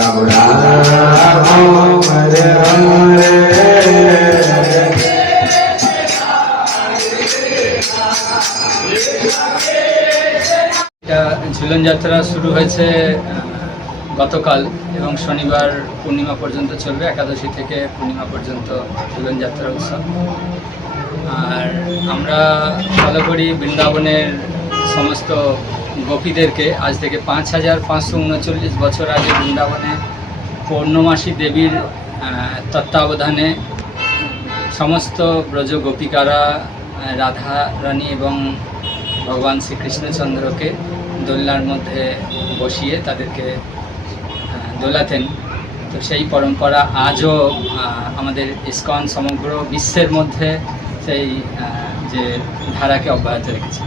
রাম রাম হরে হরে ঝুলন যাত্রা শুরু হয়েছে গতকাল এবং শনিবার পূর্ণিমা পর্যন্ত চলবে। একাদশী থেকে পূর্ণিমা পর্যন্ত ঝুলন যাত্রা উৎসব। আর আমরা ফলো করি বৃন্দাবনের সমস্ত গোপীদেরকে। আজ থেকে 5539 বছর আগে বৃন্দাবনে পূর্ণমাসী দেবীর তত্ত্বাবধানে সমস্ত ব্রজ গোপিকারা রাধা রানী এবং ভগবান শ্রীকৃষ্ণচন্দ্রকে দোলনার মধ্যে বসিয়ে তাদেরকে দোলাতেন। তো সেই পরম্পরা আজও আমাদের ইসকন সমগ্র বিশ্বের মধ্যে সেই যে ধারাকে অব্যাহত রেখেছে।